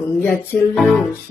Congratulations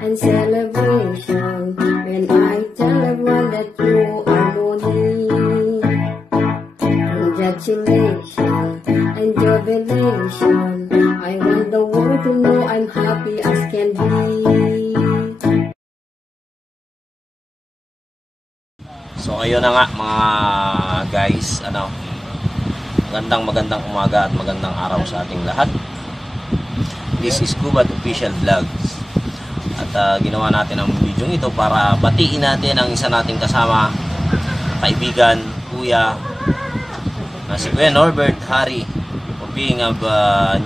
and celebration when I tell everyone that you are Moni. Congratulations and jubilation. I want the world to know I'm happy as can be. So ayun na nga mga guys, magandang umaga at magandang araw sa ating lahat. This is Kubat Official Vlogs. At ginawa natin ang video ito para batiin natin ang isa nating kasama, kaibigan, kuya, si Kuya Norbert Hari, for being a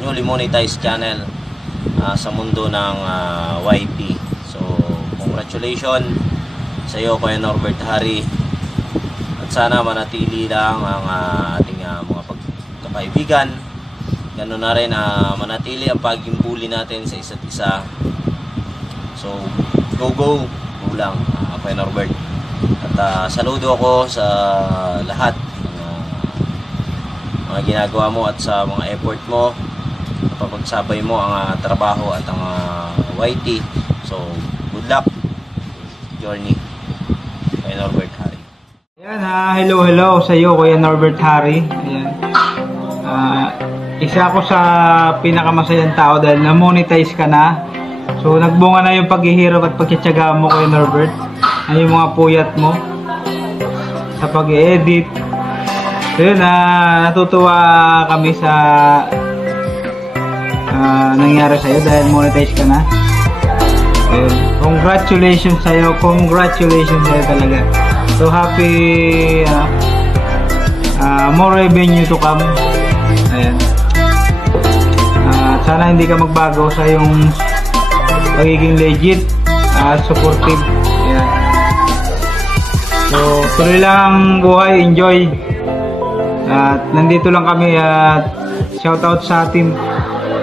newly monetized channel sa mundo ng YT. So congratulations sa iyo, Kuya Norbert Hari. At sana manatili lang ang ating mga pagkakaibigan. Ganoon na rin manatili ang paghimbuli natin sa isa't isa. So go lang, Kuya Norbert. At saludo ako sa lahat ng mga ginagawa mo at sa mga effort mo, papagsabay mo ang trabaho at ang YT. So good luck journey, Kuya Norbert Hari. Ayan, hello sa iyo, Kuya Norbert Hari. Ayan. Isa ako sa pinakamasayang tao dahil na-monetize ka na. So nagbunga na yung paghihirap at pagtsatsaga mo, Kuya Norbert. Ay yung mga puyat mo sa pag-edit. So yun, natutuwa kami sa nangyari sa'yo dahil monetize ka na. Ayun. Congratulations sa'yo talaga. So happy more revenue to come. Ayan. Sana hindi ka magbago sa yung pagiging legit at supportive. Ayan. So tuloy lang buhay, enjoy. At nandito lang kami at shoutout sa team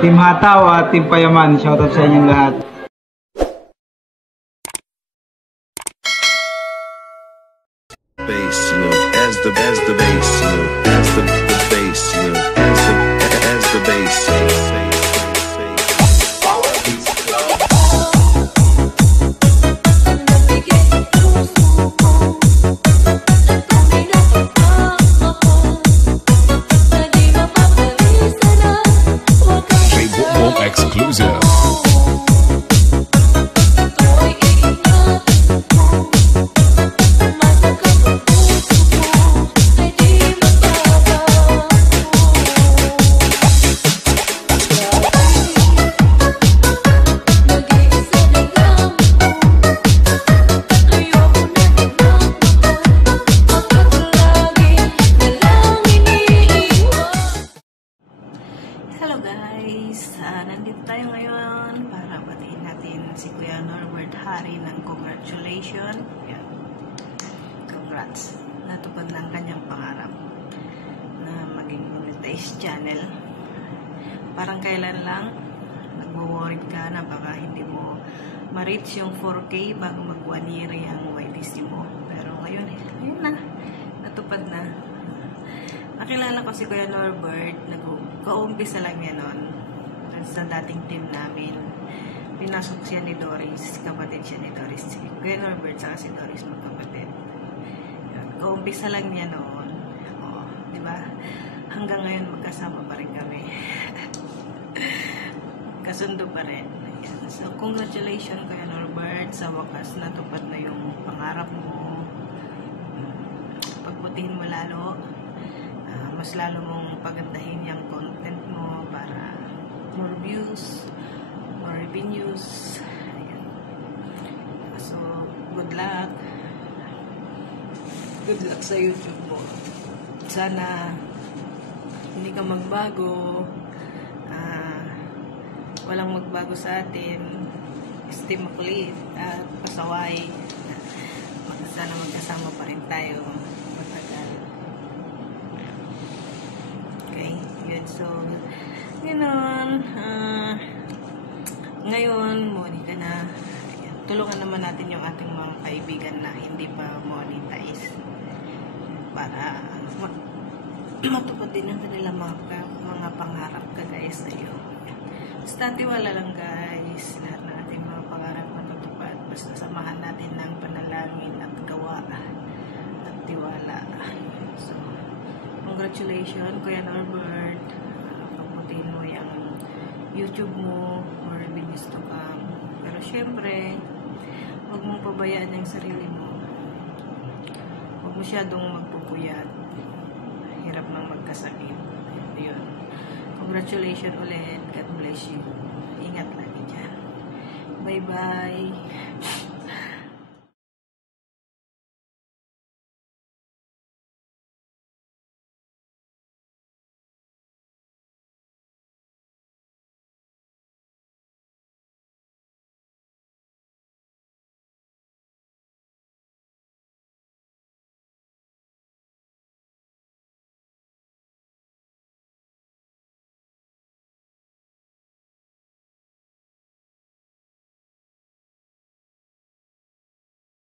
Hataw at Team Payaman. Shoutout sa inyong lahat. Bass, as the bass, as the bass, as the bass. Exclusive. Hello guys, nandito tayo ngayon para batiin natin si Kuya Norbert Hari ng congratulations. Yan. Congrats, natupad ng kanyang pangarap na maging monetized channel. Parang kailan lang nagwo-worried ka na baka hindi mo ma-reach yung 4K bago mag 1 year yung YTC mo. Pero ngayon, ayun na, natupad na. Nakilala ko si Kuya Norbert, kaumpisa lang niya noon sa dating team namin. Pinasok siya ni Doris, kapatid siya ni Doris. Si Kuya Norbert saka si Doris magkapatid. Kaumpisa lang niya noon. Di ba? Hanggang ngayon magkasama pa rin kami. Kasundo pa rin. Ayan. So congratulations Kuya Norbert, sa wakas natupad na yung pangarap mo. Pagbutihin mo lalo. Mas lalo mong pagandahin yung content mo para more views, more revenues. Ayan. So, good luck. Good luck sa YouTube mo. Sana hindi ka magbago. Walang magbago sa atin. Stay makulit at pasaway. Sana magkasama pa rin tayo. Okay, yun. So, ganoon. Ngayon, money ka na. Ayan. Tulungan naman natin yung ating mga kaibigan na hindi pa monetize para matupad din ang kanilang mga pangarap kagaya sa iyo. Basta tiwala lang guys. Lahat ng ating mga pangarap matutupad. Basta samahan natin ng panalangin at gawa at tiwala. So, congratulations Kuya Norbert. Pagbutihin mo yung YouTube mo, more revenues to come. Pero syempre, huwag mong pabayaan yung sarili mo. Huwag masyadong magpupuyat. Hirap nang magkasakit. Yun. Congratulations ulit. God bless you. Ingat lagi dyan. Bye-bye.